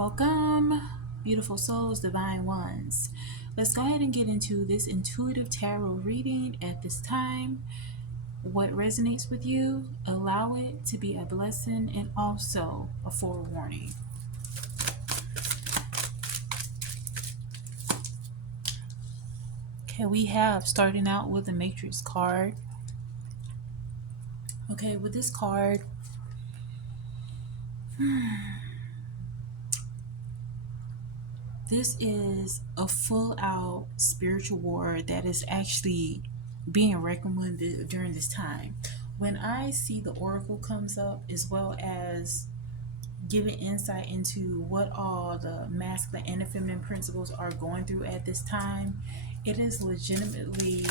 Welcome, beautiful souls, divine ones. Let's go ahead and get into this intuitive tarot reading at this time. What resonates with you, allow it to be a blessing and also a forewarning. Okay, we have starting out with the Matrix card. Okay, with this card, this is a full out spiritual war that is actually being reckoned with during this time. When I see the oracle comes up, as well as giving insight into what all the masculine and the feminine principles are going through at this time, it is legitimately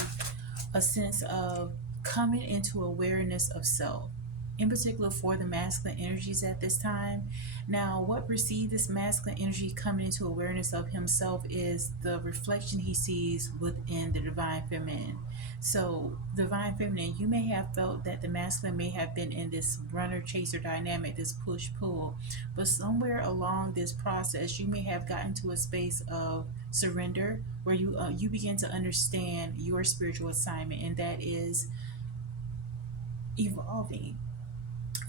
a sense of coming into awareness of self, in particular for the masculine energies at this time. Now, what precedes this masculine energy coming into awareness of himself is the reflection he sees within the divine feminine. So, divine feminine, you may have felt that the masculine may have been in this runner chaser dynamic, this push pull, but somewhere along this process, you may have gotten to a space of surrender where you begin to understand your spiritual assignment, and that is evolving,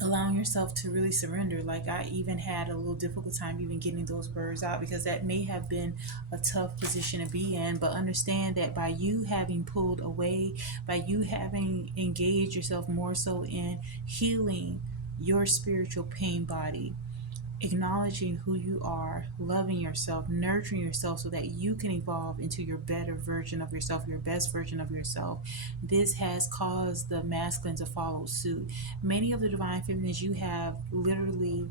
allowing yourself to really surrender. Like, I even had a little difficult time even getting those words out because that may have been a tough position to be in, but understand that by you having pulled away, by you having engaged yourself more so in healing your spiritual pain body, acknowledging who you are, loving yourself, nurturing yourself so that you can evolve into your better version of yourself, your best version of yourself. This has caused the masculine to follow suit. Many of the divine feminines, you have literally,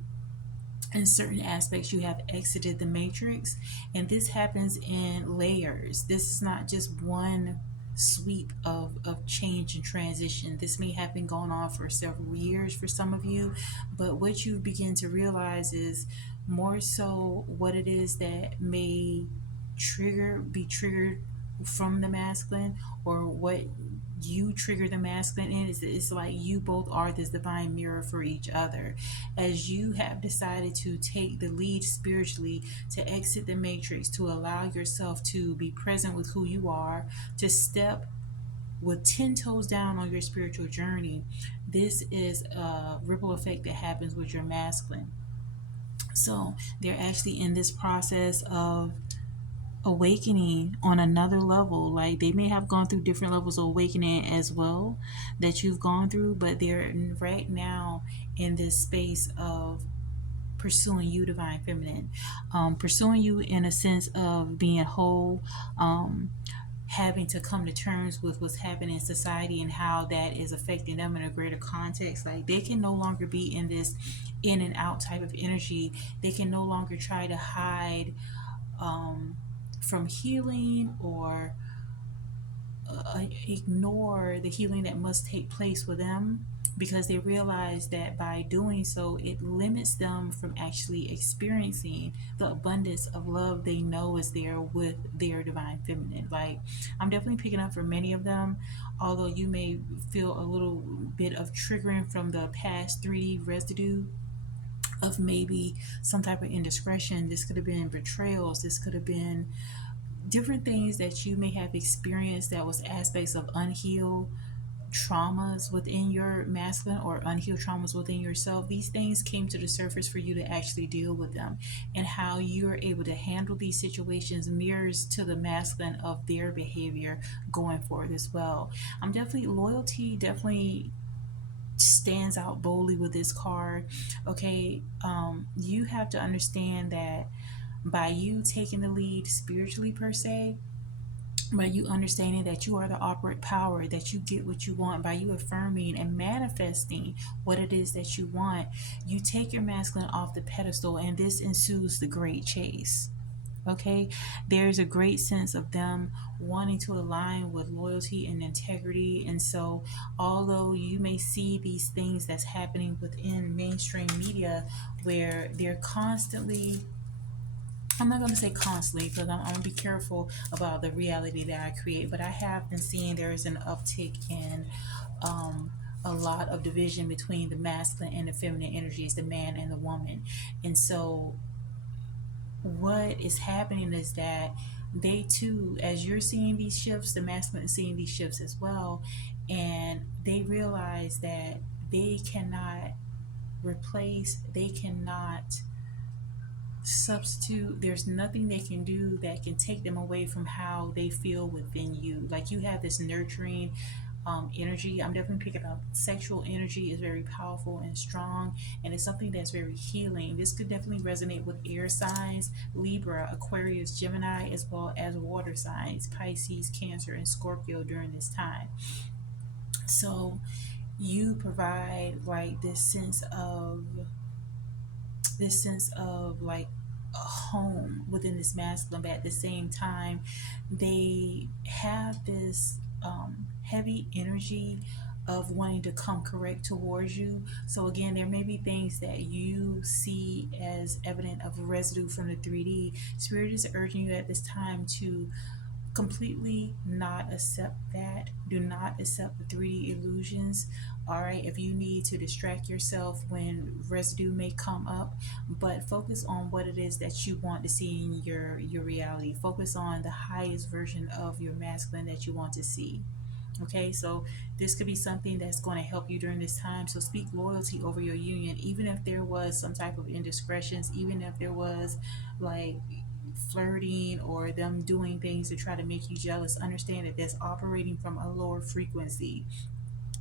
in certain aspects, you have exited the matrix, and this happens in layers. This is not just one sweep of change and transition. This may have been going on for several years for some of you, but what you begin to realize is more so what it is that may be triggered from the masculine, or what you trigger the masculine in. It's like you both are this divine mirror for each other. As you have decided to take the lead spiritually, to exit the matrix, to allow yourself to be present with who you are, to step with 10 toes down on your spiritual journey, this is a ripple effect that happens with your masculine. So they're actually in this process of awakening on another level. Like, they may have gone through different levels of awakening as well that you've gone through, but they're right now in this space of pursuing you, divine feminine, pursuing you in a sense of being whole, having to come to terms with what's happening in society and how that is affecting them in a greater context. Like, they can no longer be in this in and out type of energy. They can no longer try to hide from healing, or ignore the healing that must take place with them, because they realize that by doing so, it limits them from actually experiencing the abundance of love they know is there with their divine feminine. Like, I'm definitely picking up for many of them, although you may feel a little bit of triggering from the past 3D residue of maybe some type of indiscretion. This could have been betrayals. This could have been different things that you may have experienced that was aspects of unhealed traumas within your masculine, or unhealed traumas within yourself. These things came to the surface for you to actually deal with them, and how you're able to handle these situations mirrors to the masculine of their behavior going forward as well. I'm definitely, loyalty definitely stands out boldly with this card. Okay, you have to understand that by you taking the lead spiritually per se, by you understanding that you are the operate power, that you get what you want, by you affirming and manifesting what it is that you want, you take your masculine off the pedestal, and this ensues the great chase. Okay, there's a great sense of them wanting to align with loyalty and integrity. And so, although you may see these things that's happening within mainstream media where they're constantly, I'm not going to say constantly because I'm going to be careful about the reality that I create, but I have been seeing there is an uptick in a lot of division between the masculine and the feminine energies, the man and the woman. And so what is happening is that they too, as you're seeing these shifts, the masculine is seeing these shifts as well, and they realize that they cannot they cannot substitute. There's nothing they can do that can take them away from how they feel within you. Like you have this nurturing energy. I'm definitely picking up sexual energy is very powerful and strong, and it's something that's very healing. This could definitely resonate with air signs, Libra, Aquarius, Gemini, as well as water signs, Pisces, Cancer, and Scorpio during this time. So you provide like this sense of like a home within this masculine, but at the same time they have this heavy energy of wanting to come correct towards you. So again, there may be things that you see as evident of residue from the 3D. Spirit is urging you at this time to completely not accept that. Do not accept the 3D illusions. All right, if you need to distract yourself when residue may come up, but focus on what it is that you want to see in your reality. Focus on the highest version of your masculine that you want to see. Okay, so this could be something that's going to help you during this time. So speak loyalty over your union, even if there was some type of indiscretions, even if there was like flirting or them doing things to try to make you jealous. Understand that that's operating from a lower frequency.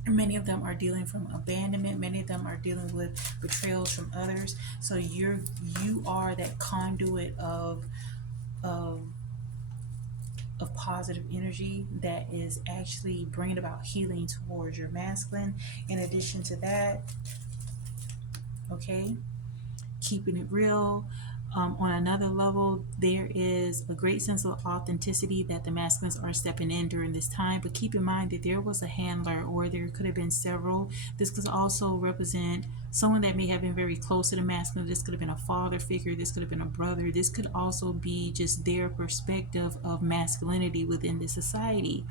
Many of them are dealing from abandonment. Many of them are dealing with betrayals from others. So you are that conduit of of positive energy that is actually bringing about healing towards your masculine. In addition to that, okay, keeping it real. On another level, there is a great sense of authenticity that the masculines are stepping in during this time. But keep in mind that there was a handler, or there could have been several. This could also represent someone that may have been very close to the masculine. This could have been a father figure. This could have been a brother. This could also be just their perspective of masculinity within the society.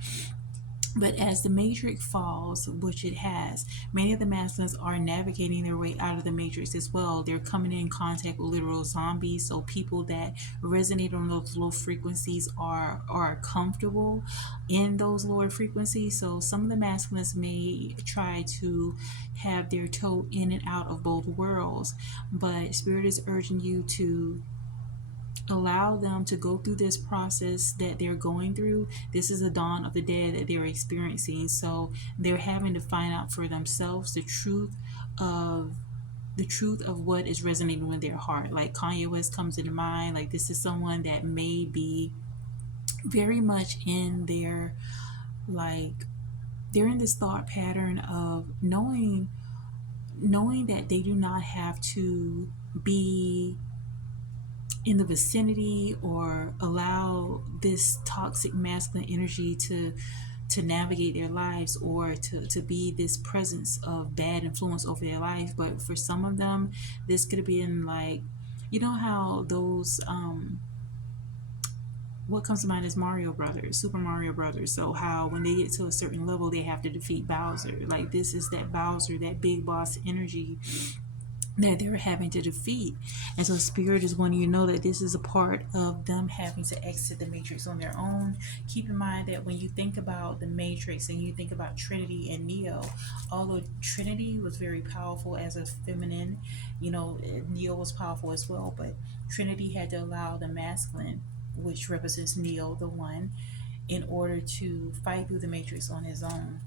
But as the matrix falls, which it has, many of the masculines are navigating their way out of the matrix as well. They're coming in contact with literal zombies. So people that resonate on those low frequencies are comfortable in those lower frequencies. So some of the masculines may try to have their toe in and out of both worlds. But Spirit is urging you to allow them to go through this process that they're going through. This is a dawn of the dead that they're experiencing. So they're having to find out for themselves of the truth of what is resonating with their heart. Like Kanye West comes into mind. Like this is someone that may be very much in their like they're in this thought pattern of knowing that they do not have to be in the vicinity or allow this toxic masculine energy to navigate their lives, or to be this presence of bad influence over their life. But for some of them, this could have been like, you know how those what comes to mind is Mario Brothers, Super Mario Brothers. So how when they get to a certain level, they have to defeat Bowser. Like this is that Bowser, that big boss energy that they're having to defeat. And so Spirit is wanting you to know that this is a part of them having to exit the matrix on their own. Keep in mind that when you think about the matrix and you think about Trinity and Neo, although Trinity was very powerful as a feminine, Neo was powerful as well, but Trinity had to allow the masculine, which represents Neo, the one, in order to fight through the matrix on his own.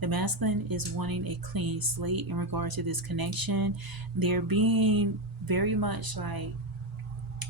The masculine is wanting a clean slate in regard to this connection. They're being very much like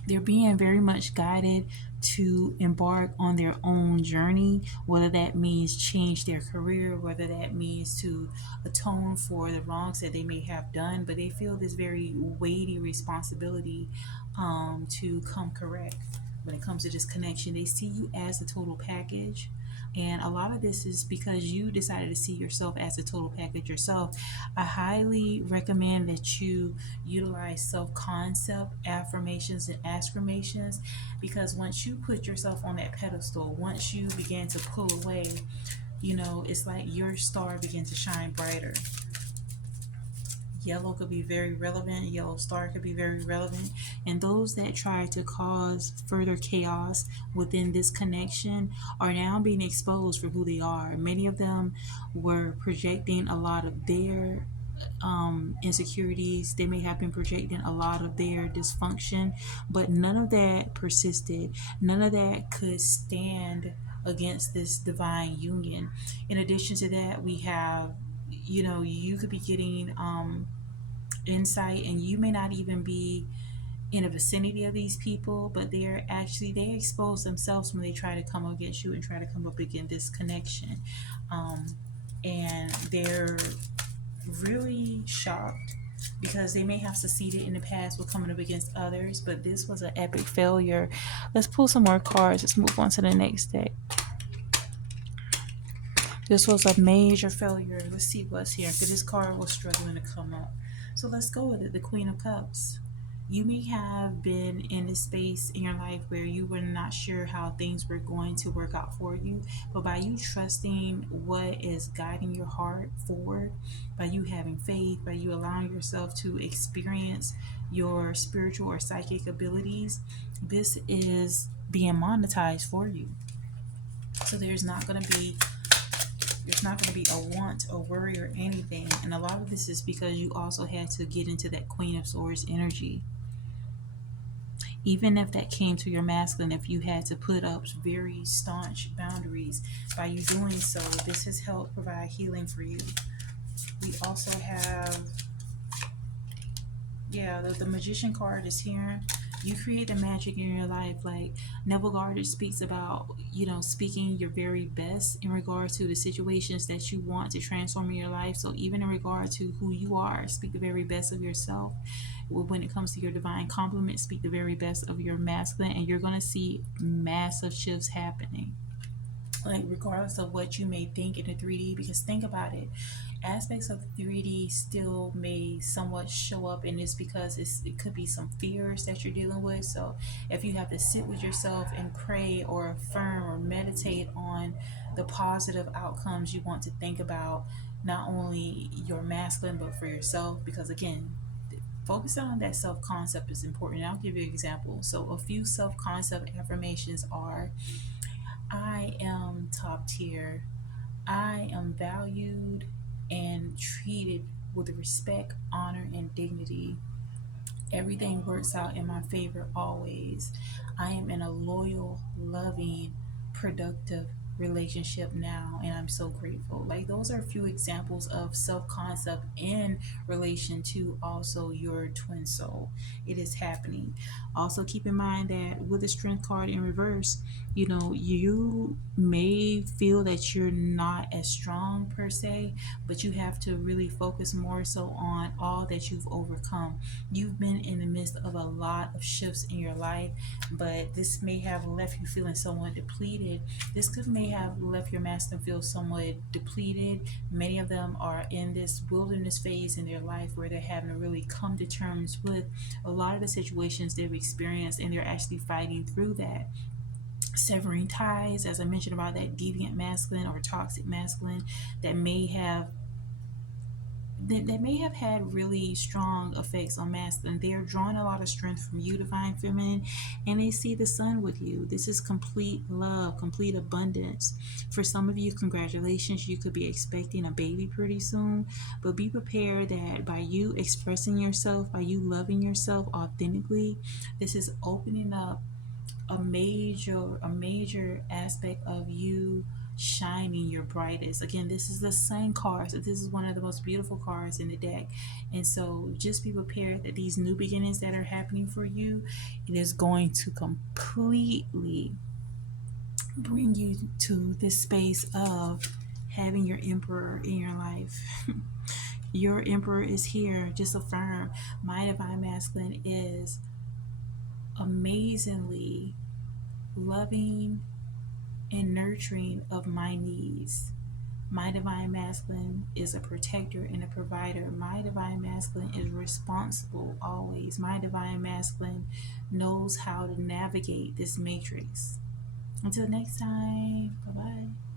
they're being very much guided to embark on their own journey, whether that means change their career, whether that means to atone for the wrongs that they may have done, but they feel this very weighty responsibility to come correct. When it comes to this connection, they see you as the total package. And a lot of this is because you decided to see yourself as a total package yourself. I highly recommend that you utilize self concept affirmations and affirmations, because once you put yourself on that pedestal, once you begin to pull away, it's like your star begins to shine brighter. Yellow could be very relevant. Yellow star could be very relevant. And those that try to cause further chaos within this connection are now being exposed for who they are. Many of them were projecting a lot of their insecurities. They may have been projecting a lot of their dysfunction, but none of that persisted. None of that could stand against this divine union. In addition to that, we have, you could be getting insight, and you may not even be in a vicinity of these people, but they expose themselves when they try to come against you and try to come up against this connection. um, and they're really shocked because they may have succeeded in the past with coming up against others, but this was an epic failure. Let's pull some more cards. Let's move on to the next deck. This was a major failure. Let's see what's here, because this card was struggling to come up. So let's go with it. The Queen of Cups. You may have been in a space in your life where you were not sure how things were going to work out for you, but by you trusting what is guiding your heart forward, by you having faith, by you allowing yourself to experience your spiritual or psychic abilities, this is being monetized for you. So there's not going to be a want or worry or anything. And a lot of this is because you also had to get into that Queen of Swords energy. Even if that came to your masculine, if you had to put up very staunch boundaries, by you doing so, this has helped provide healing for you. We also have, yeah, the Magician card is here. You create the magic in your life. Like Neville Goddard speaks about, speaking your very best in regard to the situations that you want to transform in your life. So even in regard to who you are, speak the very best of yourself. When it comes to your divine complement, speak the very best of your masculine, and you're going to see massive shifts happening. Like regardless of what you may think in the 3D, because think about it, aspects of the 3D still may somewhat show up, and it's because it could be some fears that you're dealing with. So if you have to sit with yourself and pray or affirm or meditate on the positive outcomes you want to think about, not only your masculine but for yourself, because again, focusing on that self concept is important. I'll give you an example. So a few self concept affirmations are: I am top tier. I am valued and treated with respect, honor, and dignity. Everything works out in my favor always. I am in a loyal, loving, productive relationship now, and I'm so grateful. Like, those are a few examples of self concept in relation to also your twin soul. It is happening. Also, keep in mind that with the strength card in reverse, you may feel that you're not as strong per se, but you have to really focus more so on all that you've overcome. You've been in the midst of a lot of shifts in your life, but this may have left you feeling somewhat depleted. This could may have left your masculine feel somewhat depleted. Many of them are in this wilderness phase in their life where they're having to really come to terms with a lot of the situations they've experienced, and they're actually fighting through that, severing ties, as I mentioned about that deviant masculine or toxic masculine that may have had really strong effects on masculine. They're drawing a lot of strength from you, divine feminine, and they see the sun with you. This is complete love, complete abundance. For some of you, congratulations, you could be expecting a baby pretty soon, but be prepared that by you expressing yourself, by you loving yourself authentically, this is opening up a major aspect of you shining your brightest. Again, this is the sun card, so this is one of the most beautiful cards in the deck. And so just be prepared that these new beginnings that are happening for you, it is going to completely bring you to this space of having your emperor in your life. Your emperor is here. Just affirm, my divine masculine is amazingly loving and nurturing of my needs. My divine masculine is a protector and a provider. My divine masculine is responsible always. My divine masculine knows how to navigate this matrix. Until next time, bye bye.